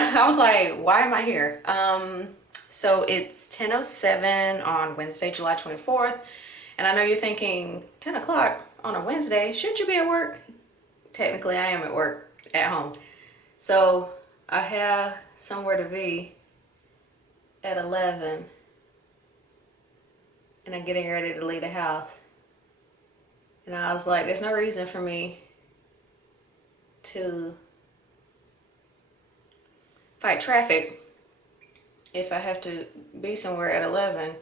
I was like, why am I here? So it's 10:07 on Wednesday, July 24th. And I know you're thinking, 10 o'clock on a Wednesday, shouldn't you be at work? Technically, I am at work, at home. So I have somewhere to be at 11. And I'm getting ready to leave the house. And I was like, there's no reason for me to fight traffic. If I have to be somewhere at 11,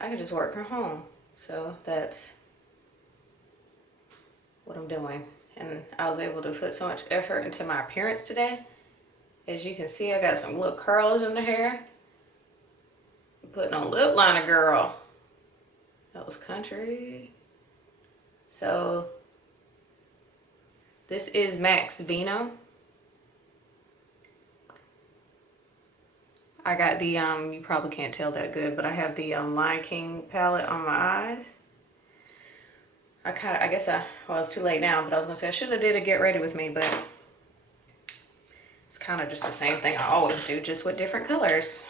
I can just work from home. So that's what I'm doing. And I was able to put so much effort into my appearance today. As you can see, I got some little curls in the hair. Putting on lip liner, girl. That was country. So this is Max Vino. I got the, you probably can't tell that good, but I have the Lion King palette on my eyes. Well, it's too late now, but I was gonna say I should have did a get ready with me, but it's kind of just the same thing I always do, just with different colors.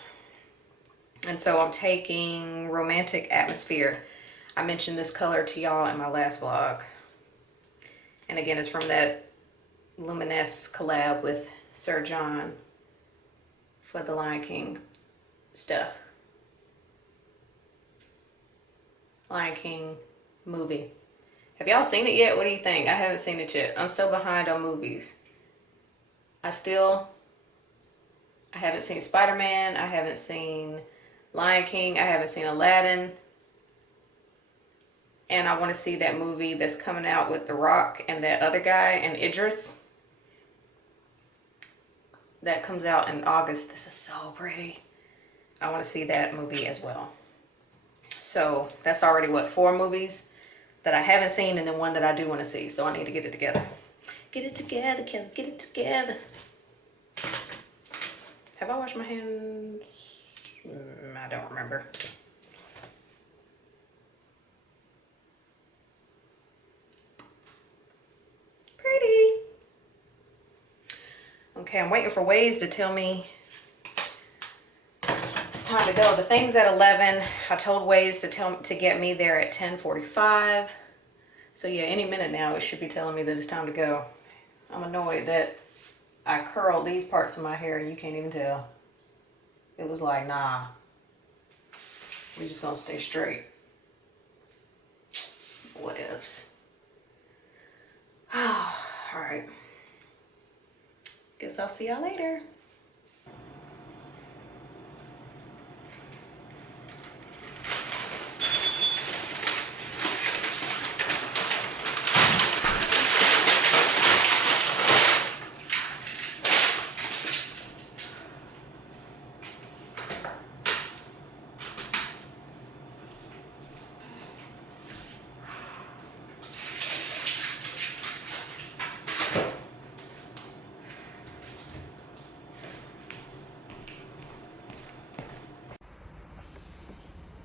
And so I'm taking Romantic Atmosphere. I mentioned this color to y'all in my last vlog. And again, it's from that Luminous collab with Sir John for the Lion King stuff. Lion King movie. Have y'all seen it yet? What do you think? I haven't seen it yet. I'm so behind on movies. I haven't seen Spider-Man. I haven't seen Lion King. I haven't seen Aladdin. And I want to see that movie that's coming out with The Rock and that other guy and Idris. That comes out in August. This is so pretty. I want to see that movie as well. So that's already, what, 4 movies that I haven't seen and then one that I do want to see. So I need to get it together. Get it together, Kelly. Get it together. Have I washed my hands? I don't remember. Pretty. Okay, I'm waiting for Waze to tell me it's time to go. The thing's at 11. I told Waze to get me there at 10:45. So yeah, any minute now it should be telling me that it's time to go. I'm annoyed that I curled these parts of my hair and you can't even tell. It was like, nah, we're just gonna stay straight. What ifs? All right. Guess I'll see y'all later.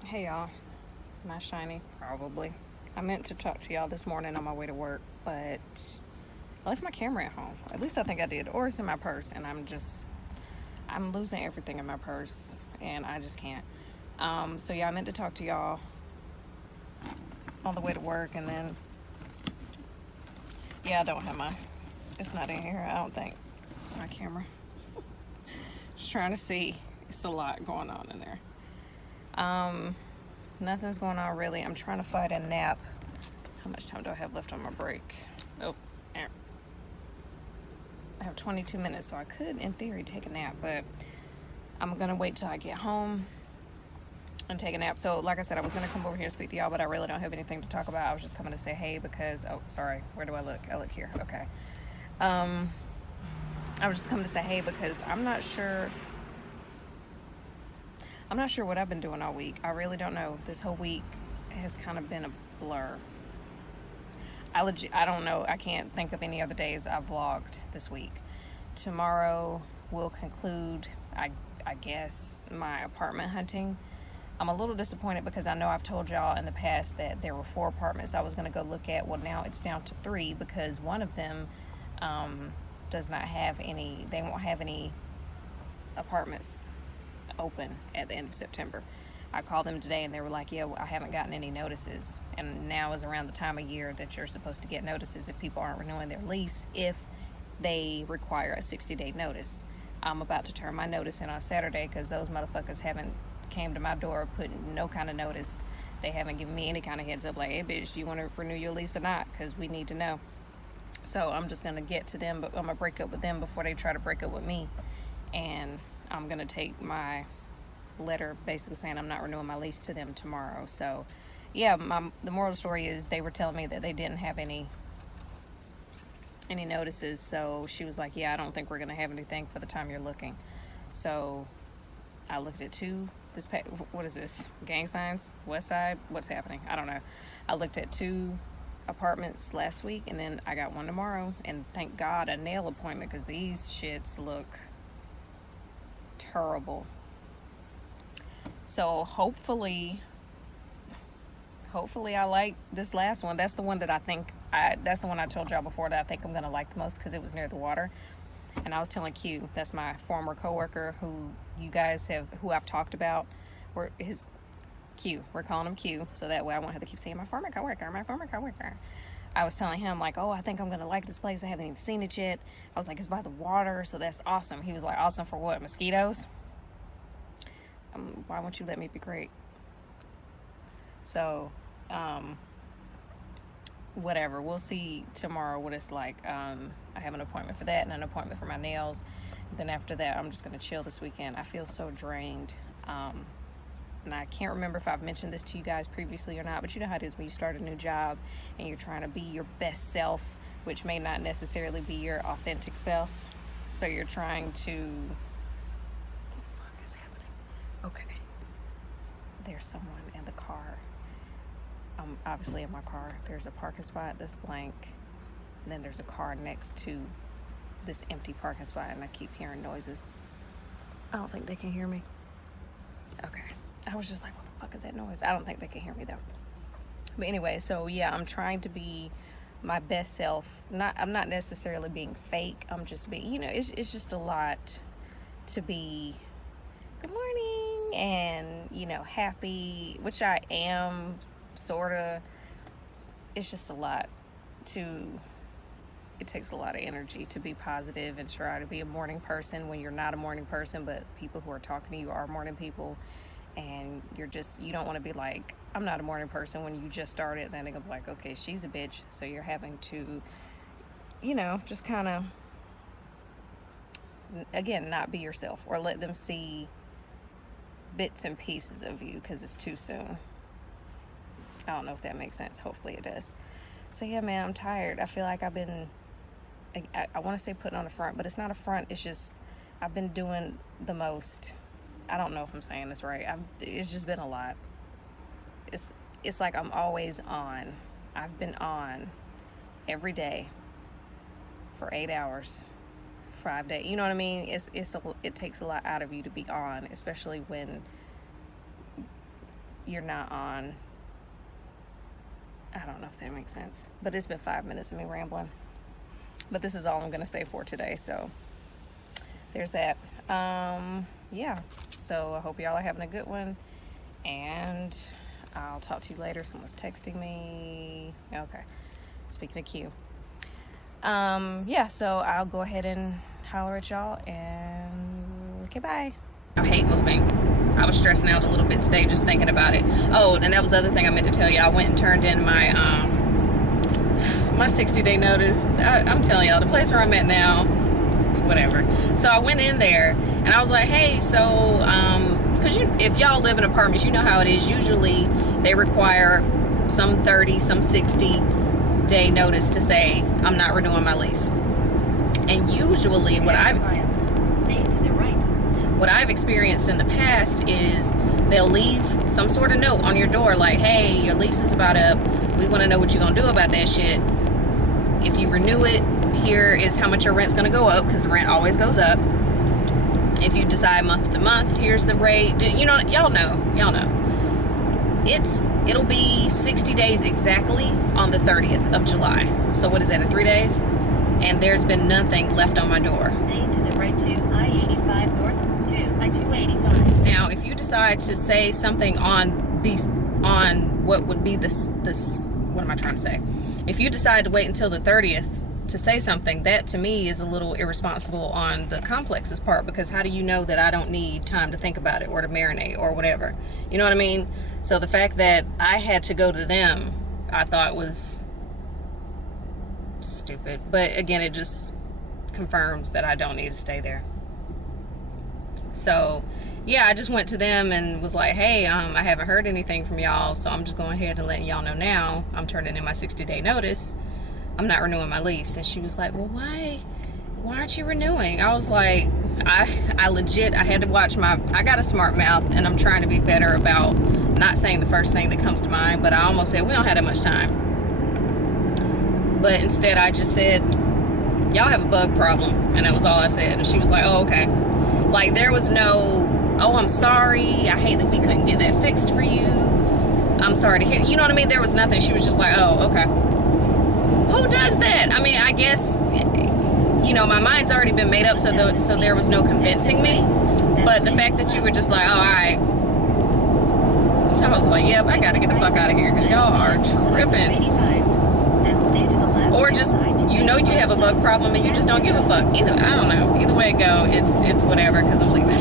Hey y'all, am I shiny? Probably. I meant to talk to y'all this morning on my way to work, but I left my camera at home. At least I think I did, or it's in my purse, and I'm losing everything in my purse, and I just can't. So yeah, I meant to talk to y'all on the way to work, and then, yeah, I don't have it's not in here, I don't think, my camera. Just trying to see, it's a lot going on in there. Nothing's going on really. I'm trying to find a nap. How much time do I have left on my break? Oh, there. I have 22 minutes, so I could, in theory, take a nap, but I'm gonna wait till I get home and take a nap. So, like I said, I was gonna come over here and speak to y'all, but I really don't have anything to talk about. I was just coming to say hey because, oh, sorry, where do I look? I look here, okay. I was just coming to say hey because I'm not sure what I've been doing all week. I really don't know. This whole week has kind of been a blur. I don't know. I can't think of any other days I've vlogged this week. Tomorrow will conclude, I guess, my apartment hunting. I'm a little disappointed because I know I've told y'all in the past that there were 4 apartments I was going to go look at. Well, now it's down to 3 because one of them does not have any, they won't have any apartments open at the end of September. I called them today and they were like, yeah, well, I haven't gotten any notices. And now is around the time of year that you're supposed to get notices if people aren't renewing their lease, if they require a 60-day notice. I'm about to turn my notice in on Saturday because those motherfuckers haven't came to my door putting no kind of notice. They haven't given me any kind of heads up like, hey bitch, do you want to renew your lease or not? Because we need to know. So I'm just going to get to them, but I'm going to break up with them before they try to break up with me. And I'm going to take my letter basically saying I'm not renewing my lease to them tomorrow. So yeah, the moral of the story is they were telling me that they didn't have any notices. So she was like, yeah, I don't think we're going to have anything for the time you're looking. So I looked at what is this? Gang signs? West Side? What's happening? I don't know. I looked at 2 apartments last week and then I got one tomorrow, and thank God a nail appointment because these shits look terrible. So hopefully I like this last one. That's the one that that's the one I told y'all before that I think I'm gonna like the most because it was near the water. And I was telling Q, that's my former coworker who I've talked about. We're calling him Q, so that way I won't have to keep saying my former coworker. I was telling him like, oh, I think I'm gonna like this place. I haven't even seen it yet. I was like, it's by the water, so that's awesome. He was like, awesome for what? Mosquitoes? Why won't you let me be great? So, whatever. We'll see tomorrow what it's like. I have an appointment for that and an appointment for my nails. Then after that, I'm just gonna chill this weekend. I feel so drained. And I can't remember if I've mentioned this to you guys previously or not, but you know how it is when you start a new job and you're trying to be your best self, which may not necessarily be your authentic self. So you're trying to... What the fuck is happening? Okay. There's someone in the car. Obviously in my car, there's a parking spot that's blank. And then there's a car next to this empty parking spot, and I keep hearing noises. I don't think they can hear me. Okay. I was just like, what the fuck is that noise? I don't think they can hear me though. But anyway, so yeah, I'm trying to be my best self. I'm not necessarily being fake. I'm just being, it's just a lot to be good morning and, happy, which I am sorta. It's just a lot it takes a lot of energy to be positive and try to be a morning person when you're not a morning person, but people who are talking to you are morning people. And you don't want to be like, I'm not a morning person when you just started. Then they're going to be like, okay, she's a bitch. So you're having to, just kind of, again, not be yourself or let them see bits and pieces of you because it's too soon. I don't know if that makes sense. Hopefully it does. So yeah, man, I'm tired. I feel like I've been, I want to say putting on a front, but it's not a front. It's just, I've been doing the most. I don't know if I'm saying this right. It's just been a lot. It's like I'm always on. I've been on every day for 8 hours, 5 days. You know what I mean? It takes a lot out of you to be on, especially when you're not on. I don't know if that makes sense. But it's been 5 minutes of me rambling. But this is all I'm going to say for today. So there's that. Yeah, so I hope y'all are having a good one, and I'll talk to you later. Someone's texting me. Okay, speaking of Q. Yeah, so I'll go ahead and holler at y'all, and okay, bye. I hate moving. I was stressing out a little bit today just thinking about it. Oh, and that was the other thing I meant to tell you. I went and turned in my my 60-day notice. I'm telling y'all, the place where I'm at now, whatever. So I went in there and I was like, hey, so because if y'all live in apartments, you know how it is. Usually they require some 30, some 60-day notice to say I'm not renewing my lease. And usually what I've experienced in the past is they'll leave some sort of note on your door like, hey, your lease is about up. We want to know what you're gonna do about that shit. If you renew it, here is how much your rent's gonna go up, because the rent always goes up. If you decide month to month, here's the rate. Y'all know. It'll be 60 days exactly on the 30th of July. So what is that, in 3 days? And there's been nothing left on my door. Stay to the right to I-85 North Now, if you decide to say something on what would be this, what am I trying to say? If you decide to wait until the 30th to say something, that to me is a little irresponsible on the complex's part, because how do you know that I don't need time to think about it or to marinate or whatever? You know what I mean? So the fact that I had to go to them, I thought was stupid. But again, it just confirms that I don't need to stay there. So yeah, I just went to them and was like, hey, I haven't heard anything from y'all, so I'm just going ahead and letting y'all know now. I'm turning in my 60-day notice. I'm not renewing my lease. And she was like, well, why aren't you renewing? I was like, I legit, I had to watch I got a smart mouth, and I'm trying to be better about not saying the first thing that comes to mind, but I almost said, we don't have that much time. But instead I just said, y'all have a bug problem, and that was all I said. And she was like, oh, okay. Like, there was no, oh, I'm sorry, I hate that we couldn't get that fixed for you, I'm sorry to hear, you know what I mean? There was nothing. She was just like, oh, okay. Who does that? I mean, I guess, you know, my mind's already been made up, so there was no convincing me. But the fact that you were just like, oh, all right. So I was like, yep, I gotta get the fuck out of here, because y'all are tripping. Or just, you know, you have a bug problem and you just don't give a fuck. Either, I don't know. Either way it go, it's whatever, because I'm leaving.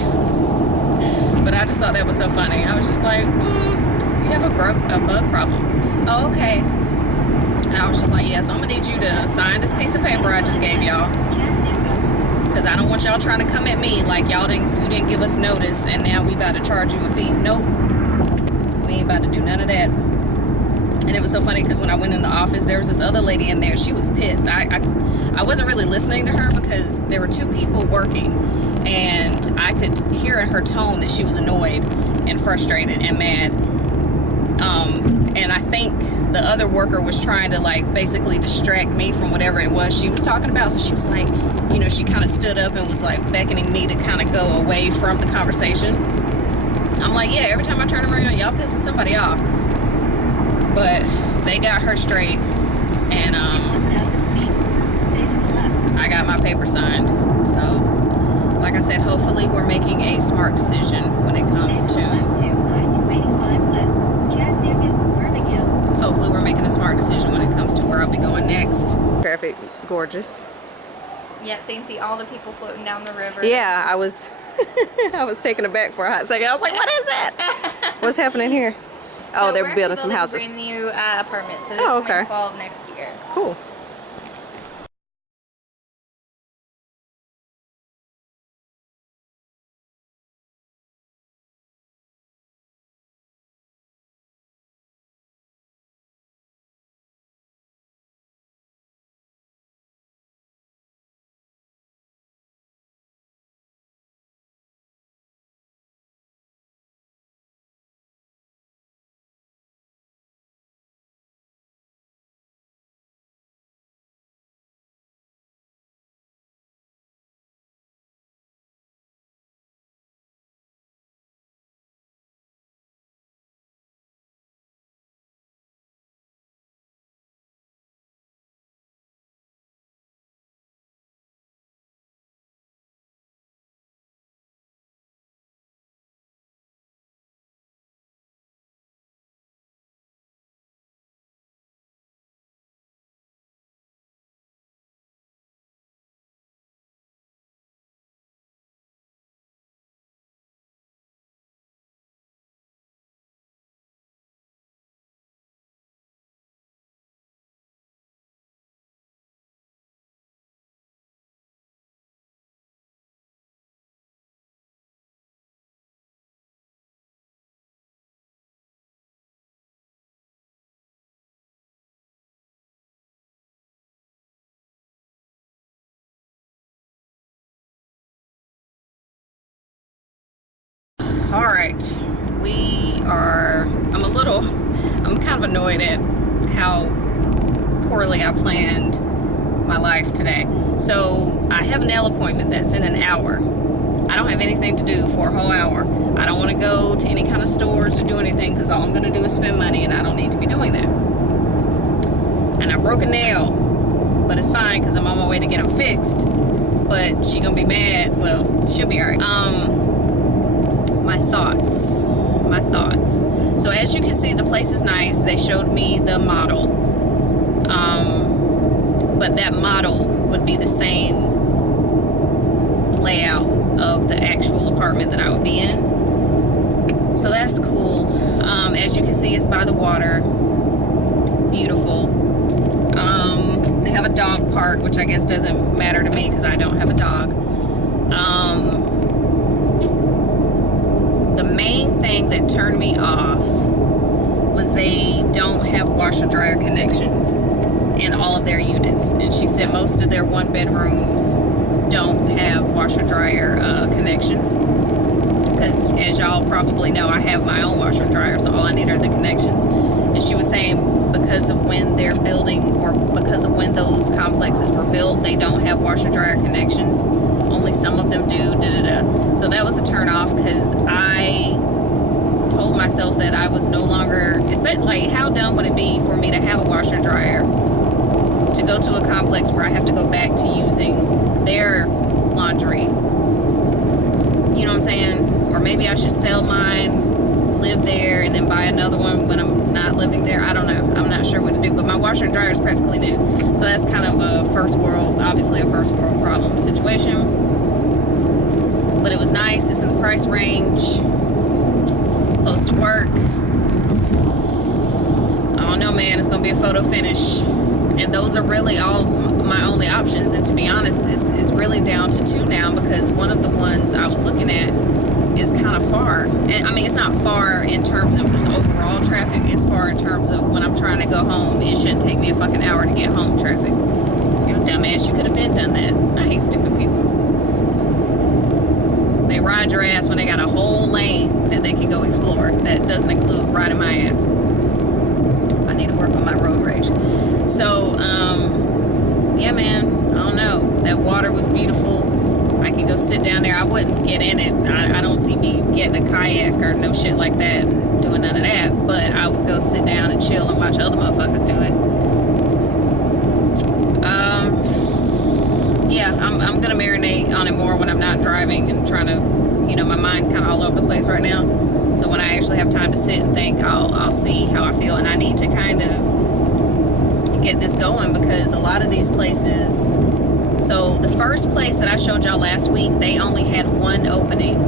But I just thought that was so funny. I was just like, you have a bug problem. Oh, okay. And I was just like, yeah, so I'm gonna need you to sign this piece of paper I just gave y'all, because I don't want y'all trying to come at me like you didn't give us notice and now we about to charge you a fee. Nope, we ain't about to do none of that. And it was so funny because when I went in the office, there was this other lady in there. She was pissed. I wasn't really listening to her because there were two people working, and I could hear in her tone that she was annoyed and frustrated and mad. And I think the other worker was trying to, like, basically distract me from whatever it was she was talking about. So she was like, you know, she kind of stood up and was like beckoning me to kind of go away from the conversation. I'm like, yeah, every time I turn around, y'all pissing somebody off. But they got her straight, and I got my paper signed. So, like I said, hopefully we're making a smart decision when it comes to. Hopefully we're making a smart decision when it comes to where I'll be going next. Traffic, gorgeous. Yep, so you can see all the people floating down the river. Yeah, I was I was taken aback for a hot second. I was like, what is that? What's happening here? Oh, so they're building some houses. Brand new apartments. So oh, okay. Fall of next year. Cool. All right, I'm kind of annoyed at how poorly I planned my life today. So I have a nail appointment that's in an hour. I don't have anything to do for a whole hour. I don't want to go to any kind of stores or do anything because all I'm going to do is spend money, and I don't need to be doing that. And I broke a nail, but it's fine because I'm on my way to get them fixed. But she gonna be mad. Well, she'll be all right. my thoughts. So as you can see, the place is nice. They showed me the model, but that model would be the same layout of the actual apartment that I would be in. So that's cool. As you can see, it's by the water. Beautiful. They have a dog park, which I guess doesn't matter to me because I don't have a dog. The main thing that turned me off was they don't have washer dryer connections in all of their units. And she said most of their one bedrooms don't have washer dryer connections. Because as y'all probably know, I have my own washer dryer, so all I need are the connections. And she was saying because of when they're building, or because of when those complexes were built, they don't have washer dryer connections. Only some of them do. So that was a turn off, because I told myself that I was no longer, especially, like, how dumb would it be for me to have a washer dryer to go to a complex where I have to go back to using their laundry? You know what I'm saying? Or maybe I should sell mine, live there, and then buy another one when I'm not living there. I don't know. I'm not sure what to do. But my washer and dryer is practically new. So that's kind of a first world problem situation. But it was nice. It's in the price range. Close to work. I don't know, man. It's going to be a photo finish. And those are really all my only options. And to be honest, this is really down to two now, because one of the ones I was looking at is kind of far. And I mean, it's not far in terms of just overall traffic. It's far in terms of when I'm trying to go home. It shouldn't take me a fucking hour to get home traffic. You know, dumbass, you could have been done that. I hate stupid people. They ride your ass when they got a whole lane that they can go explore. That doesn't include riding my ass. I need to work on my road rage. So, yeah, man, I don't know. That water was beautiful. I could go sit down there. I wouldn't get in it. I don't see me getting a kayak or no shit like that and doing none of that. But I would go sit down and chill and watch other motherfuckers do it. Yeah, I'm gonna marinate on it more when I'm not driving and trying to, you know, my mind's kind of all over the place right now. So when I actually have time to sit and think, I'll see how I feel. And I need to kind of get this going, because a lot of these places, so the first place that I showed y'all last week, they only had one opening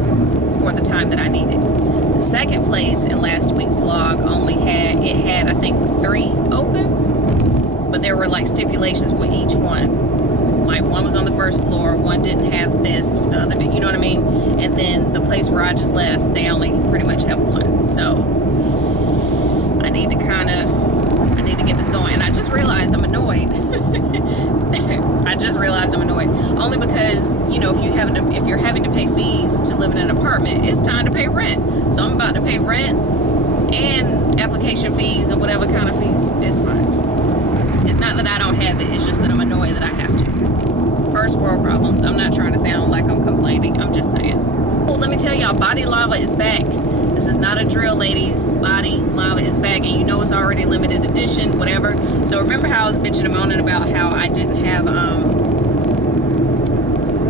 for the time that I needed. The second place in last week's vlog only had I think 3 open, but there were like stipulations with each one. Like one was on the first floor, one didn't have this, the other, you know what I mean? And then the place where I just left, they only pretty much have one. So I need to get this going. And I just realized I'm annoyed. Only because, you know, if you're having to pay fees to live in an apartment, it's time to pay rent. So I'm about to pay rent and application fees and whatever kind of fees. It's fine. It's not that I don't have it, it's just that I'm annoyed that I have to. First world problems. I'm not trying to sound like I'm complaining, I'm just saying. Well, let me tell y'all, Body Lava is back. This is not a drill, ladies. Body Lava is back, and you know it's already limited edition, whatever. So remember how I was bitching and moaning about how I didn't have,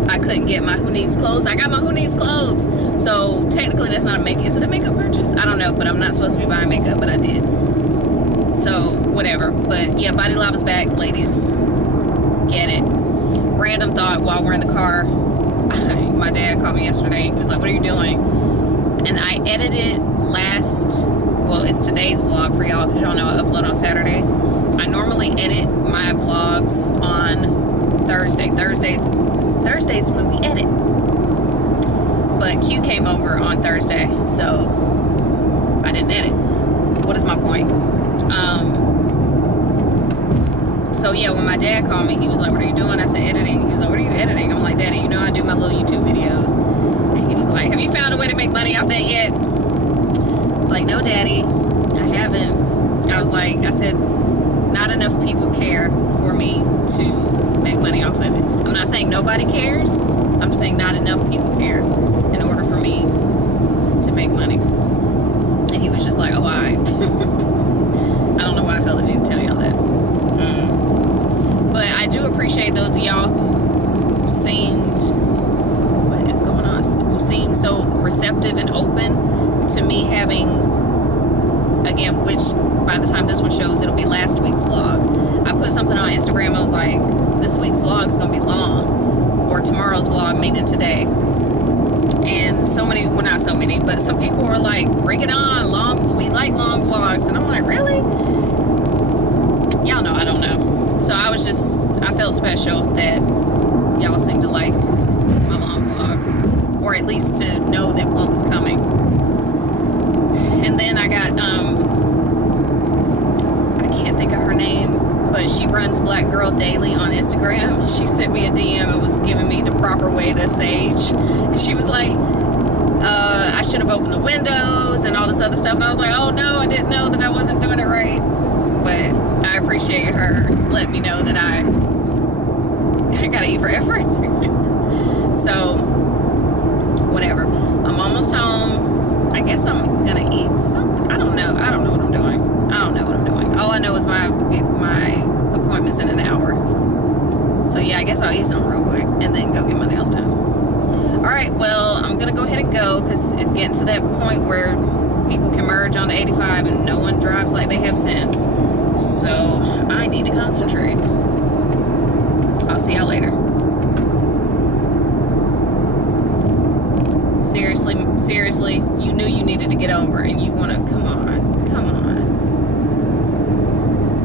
I couldn't get my Who Needs Clothes? I got my Who Needs Clothes. So technically that's not is it a makeup purchase? I don't know, but I'm not supposed to be buying makeup, but I did. So whatever. But yeah, Body Lava's back, ladies. Get it. Random thought while we're in the car. My dad called me yesterday. He was like, what are you doing? And I edited it's today's vlog for y'all, because y'all know I upload on Saturdays. I normally edit my vlogs on Thursday. Thursdays when we edit. But Q came over on Thursday, so I didn't edit. What is my point? So yeah, when my dad called me, he was like, what are you doing? I said, editing. He was like, what are you editing? I'm like, Daddy, you know I do my little YouTube videos. And he was like, have you found a way to make money off that yet? It's like, no, Daddy, I haven't. I said, not enough people care for me to make money off of it. I'm not saying nobody cares. I'm just saying not enough people care in order for me to make money. And he was just like, oh, all right. I don't know why I felt the need to tell y'all that. But I do appreciate those of y'all who seemed seem so receptive and open to me having, again, which by the time this one shows, it'll be last week's vlog. I put something on Instagram. I was like, this week's vlog is going to be long, or tomorrow's vlog, meaning today. And so many, well, not so many, but some people were like, bring it on, long, we like long vlogs. And I'm like, really? Y'all know I don't know. So I was just, I felt special that y'all seem to like my long vlog, or at least to know that one was coming. And then I got, I can't think of her name, but she runs Black Girl Daily on Instagram. She sent me a DM and was giving me the proper way to sage. And she was like, I should have opened the windows and all this other stuff. And I was like, oh no, I didn't know that I wasn't doing it right. But I appreciate her letting me know that I gotta eat for effort. So, whatever. I'm almost home. I guess I'm gonna eat something. I don't know what I'm doing. All I know is my appointment's in an hour. So yeah, I guess I'll eat something real quick and then go get my nails done. All right, well, I'm gonna go ahead and go because it's getting to that point where people can merge onto 85 and no one drives like they have sense. So I need to concentrate. I'll see y'all later. Seriously, you knew you needed to get over and you want to, come on.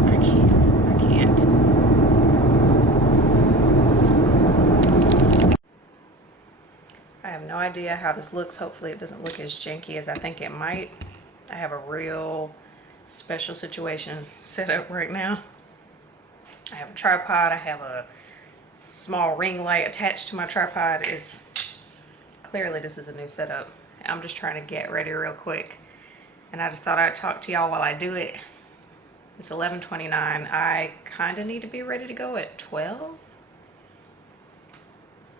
I can't. I have no idea how this looks. Hopefully it doesn't look as janky as I think it might. I have a real special situation set up right now. I have a tripod. I have a small ring light attached to my tripod. Clearly this is a new setup. I'm just trying to get ready real quick. And I just thought I'd talk to y'all while I do it. It's 11:29. I kind of need to be ready to go at 12.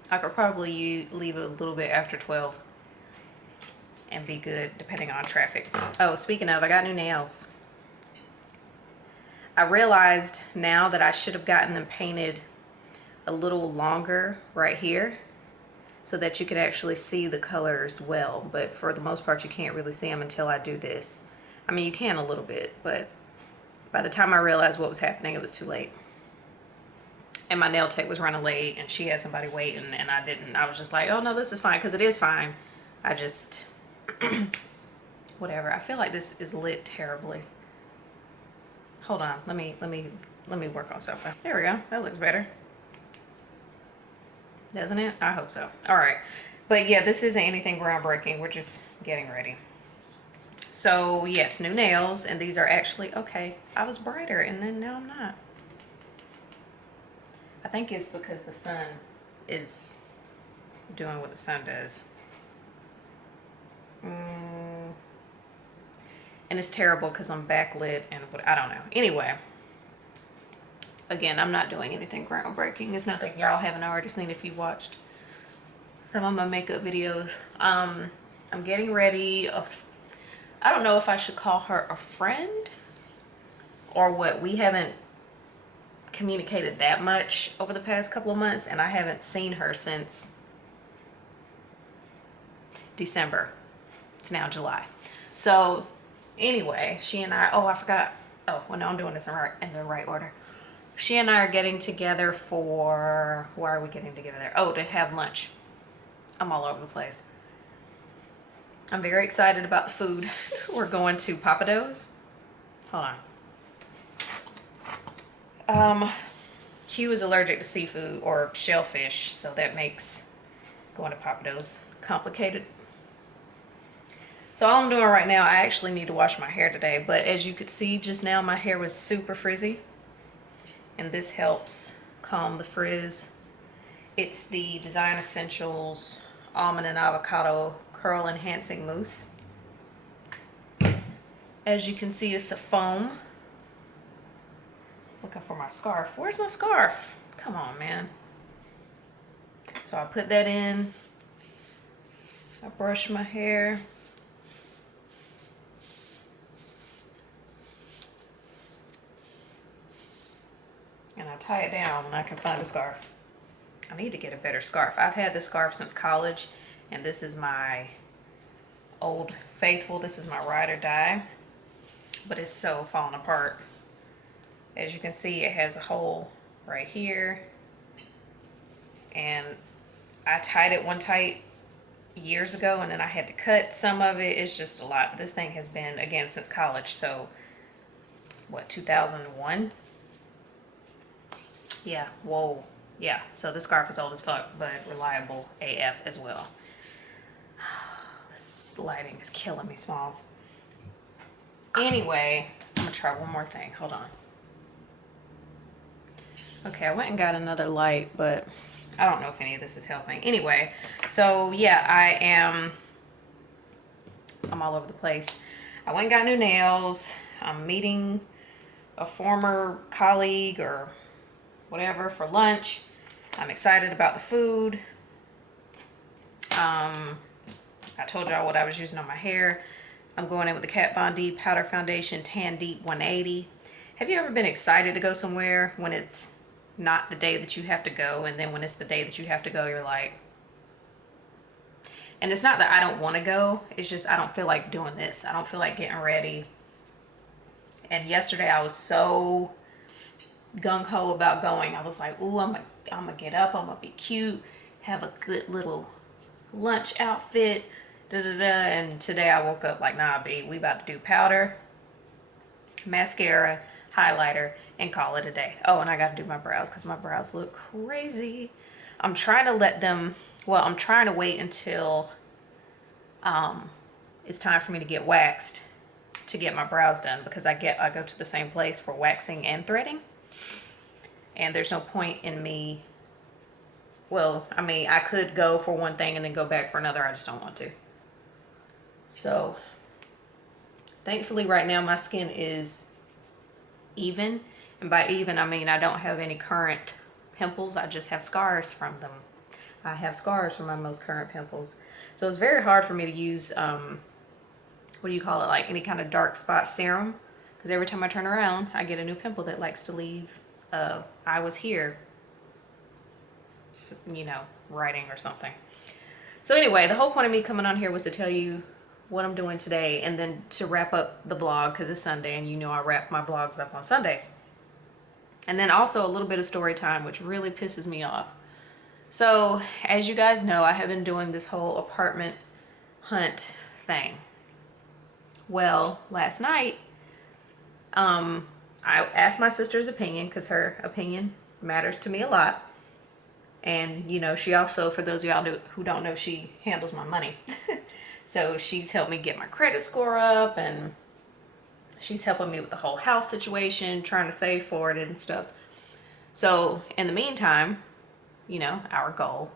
I could probably leave a little bit after 12 and be good depending on traffic. Oh, speaking of, I got new nails. I realized now that I should have gotten them painted a little longer right here so that you could actually see the colors well, but for the most part you can't really see them until I do this. I mean, you can a little bit, but by the time I realized what was happening, it was too late. And my nail tech was running late and she had somebody waiting and I didn't. I was just like, oh no, this is fine, because it is fine. I just whatever. I feel like this is lit terribly. Hold on, let me work on something. There we go. That looks better. Doesn't it? I hope so. All right. But yeah, this isn't anything groundbreaking. We're just getting ready. So yes, new nails, and these are actually, okay, I was brighter and then now I'm not. I think it's because the sun is doing what the sun does. And it's terrible because I'm backlit and what, I don't know. Anyway. Again, I'm not doing anything groundbreaking. It's nothing y'all haven't already seen if you watched some of my makeup videos. I'm getting ready. I don't know if I should call her a friend or what. We haven't communicated that much over the past couple of months, and I haven't seen her since December. It's now July. So anyway, she and I, oh, I forgot. Oh, well, no, I'm doing this in the right order. She and I are getting together for, why are we getting together there? Oh, to have lunch. I'm all over the place. I'm very excited about the food. We're going to Papados. Hold on. Q is allergic to seafood or shellfish, so that makes going to Papados complicated. So all I'm doing right now, I actually need to wash my hair today, but as you could see just now, my hair was super frizzy. And this helps calm the frizz. It's the Design Essentials Almond and Avocado Curl Enhancing Mousse. As you can see, it's a foam. Looking for my scarf. Where's my scarf? Come on, man. So I put that in. I brush my hair. And I tie it down when I can find a scarf. I need to get a better scarf. I've had this scarf since college And this is my Old Faithful. This is my ride or die, but it's so falling apart. As you can see, it has a hole right here, and I tied it one tight years ago, and then I had to cut some of it. It's just a lot. This thing has been, again, since college. So what, 2001? Yeah, whoa. Yeah, so the scarf is old as fuck, but reliable AF as well. This lighting is killing me, Smalls. Anyway, I'm gonna try one more thing. Hold on. Okay, I went and got another light, but I don't know if any of this is helping. Anyway, so yeah, I'm all over the place. I went and got new nails. I'm meeting a former colleague or whatever for lunch. I'm excited about the food. I told y'all what I was using on my hair. I'm going in with the Kat Von D Powder Foundation Tan Deep 180. Have you ever been excited to go somewhere when it's not the day that you have to go, and then when it's the day that you have to go, you're like, and it's not that I don't want to go, it's just I don't feel like doing this. I don't feel like getting ready. And yesterday I was so gung-ho about going. I was like, ooh, I'm gonna get up, I'm gonna be cute, have a good little lunch outfit, and today I woke up like, nah, B, we about to do powder, mascara, highlighter, and call it a day. Oh, and I gotta do my brows because my brows look crazy. I'm trying to let them, well, I'm trying to wait until it's time for me to get waxed to get my brows done, because I go to the same place for waxing and threading, and there's no point in me, well, I mean, I could go for one thing and then go back for another. I just don't want to. So thankfully right now my skin is even, and by even I mean I don't have any current pimples. I just have scars from them. I have scars from my most current pimples. So it's very hard for me to use what do you call it, like any kind of dark spot serum, because every time I turn around I get a new pimple that likes to leave I was here, you know, writing or something. So anyway, the whole point of me coming on here was to tell you what I'm doing today, and then to wrap up the vlog because it's Sunday, and you know I wrap my vlogs up on Sundays. And then also a little bit of story time, which really pisses me off. So as you guys know, I have been doing this whole apartment hunt thing. Well, last night I asked my sister's opinion because her opinion matters to me a lot. And you know, she also, for those of y'all who don't know, she handles my money. So she's helped me get my credit score up, and she's helping me with the whole house situation, trying to save for it and stuff. So in the meantime, you know, our goal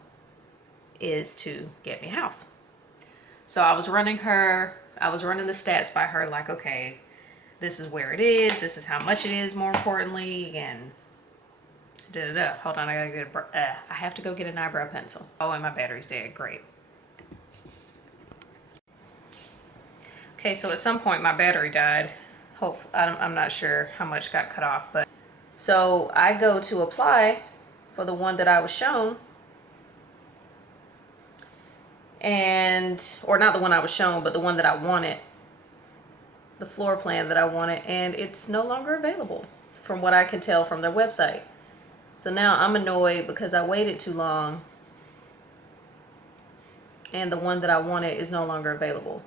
is to get me a house. So I was running the stats by her, like, okay, this is where it is, this is how much it is, more importantly, and hold on, I have to go get an eyebrow pencil. Oh, and my battery's dead. Great. Okay, so at some point my battery died. I'm not sure how much got cut off, but so I go to apply for the one that I was shown, or not the one I was shown, but the one that I wanted, the floor plan that I wanted, and it's no longer available from what I can tell from their website. So now I'm annoyed because I waited too long and the one that I wanted is no longer available,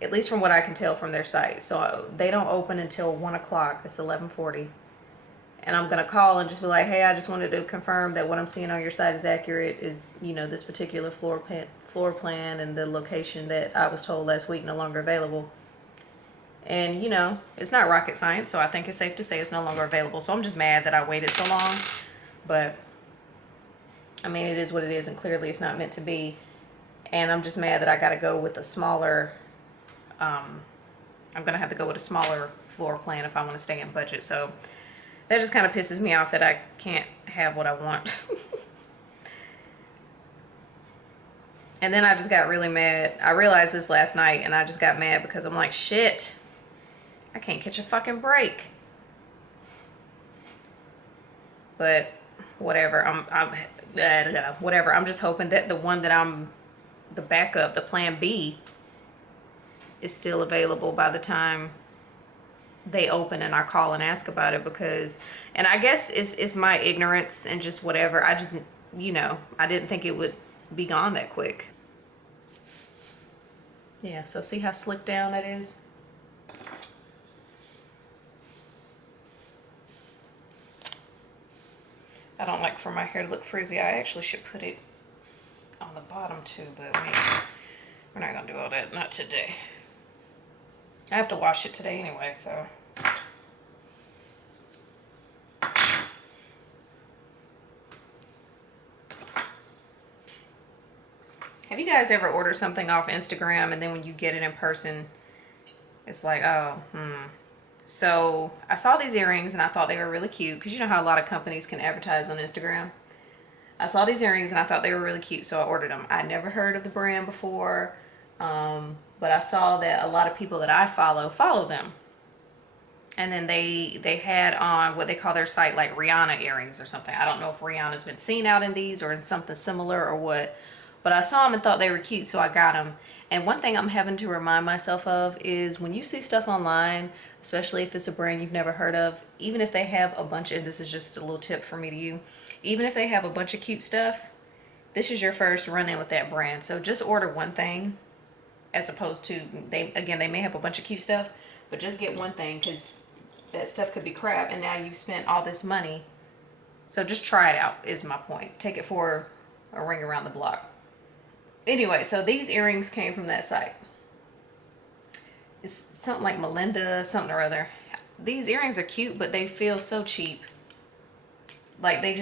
at least from what I can tell from their site. So they don't open until 1 o'clock. It's 11:40. And I'm gonna call and just be like, hey, I just wanted to confirm that what I'm seeing on your site is accurate, is, you know, this particular floor plan and the location that I was told last week no longer available. And you know, it's not rocket science, so I think it's safe to say it's no longer available. So I'm just mad that I waited so long, but I mean, it is what it is, and clearly it's not meant to be. And I'm just mad that I gotta go with a smaller, I'm gonna have to go with a smaller floor plan if I want to stay in budget. So that just kind of pisses me off that I can't have what I want. And then I just got really mad. I realized this last night, and I just got mad because I'm like, shit, I can't catch a fucking break. But whatever, whatever. I'm just hoping that the one that the backup, the plan B, is still available by the time they open and I call and ask about it. Because, and I guess it's my ignorance and just whatever. I just, you know, I didn't think it would be gone that quick. Yeah, so see how slick down that is? I don't like for my hair to look frizzy. I actually should put it on the bottom too, but we're not gonna do all that, not today. I have to wash it today anyway, so. Have you guys ever ordered something off Instagram and then when you get it in person, it's like, oh, So I saw these earrings and I thought they were really cute, because you know how a lot of companies can advertise on Instagram. I saw these earrings and I thought they were really cute, so I ordered them. I never heard of the brand before, but I saw that a lot of people that I follow them. And then they had on what they call their site like Rihanna earrings or something. I don't know if Rihanna's been seen out in these or in something similar or what, but I saw them and thought they were cute, so I got them. And one thing I'm having to remind myself of is when you see stuff online, especially if it's a brand you've never heard of, even if they have a bunch of, this is just a little tip for me to you, even if they have a bunch of cute stuff, this is your first run-in with that brand. So just order one thing, as opposed to, they may have a bunch of cute stuff, but just get one thing, because that stuff could be crap and now you've spent all this money. So just try it out is my point. Take it for a ring around the block. Anyway, so these earrings came from that site. It's something like Melinda, something or other. These earrings are cute, but they feel so cheap. Like they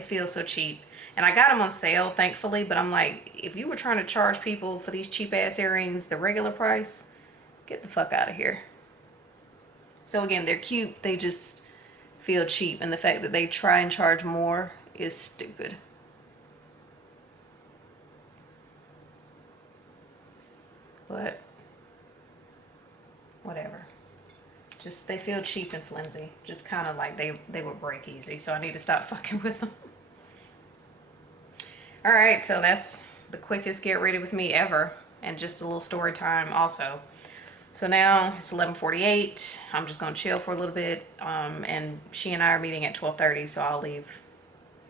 feel so cheap. And I got them on sale, thankfully, but I'm like, if you were trying to charge people for these cheap ass earrings the regular price, get the fuck out of here. So again, they're cute, they just feel cheap, and the fact that they try and charge more is stupid. But whatever. Just, they feel cheap and flimsy. Just kind of like they would break easy. So I need to stop fucking with them. Alright, so that's the quickest get ready with me ever. And just a little story time also. So now it's 11:48. I'm just going to chill for a little bit. And she and I are meeting at 12:30. So I'll leave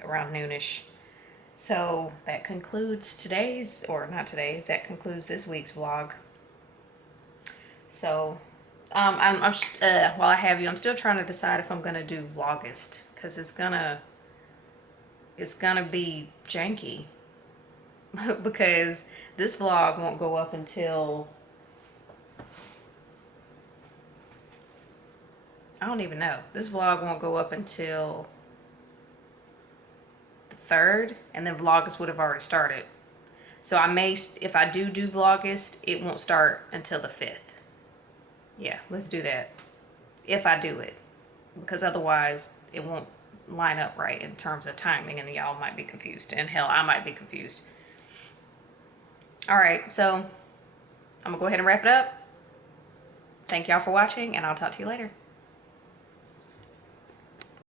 around noonish. So that concludes that concludes this week's vlog. So, while I have you, I'm still trying to decide if I'm gonna do Vlogust, because it's gonna be janky, because this vlog won't go up until, I don't even know. This vlog won't go up until 3rd, and then Vlogust would have already started. So I may, if I do Vlogust, it won't start until the 5th. Yeah, let's do that. If I do it. Because otherwise, it won't line up right in terms of timing, and y'all might be confused. And hell, I might be confused. Alright, so I'm going to go ahead and wrap it up. Thank y'all for watching, and I'll talk to you later.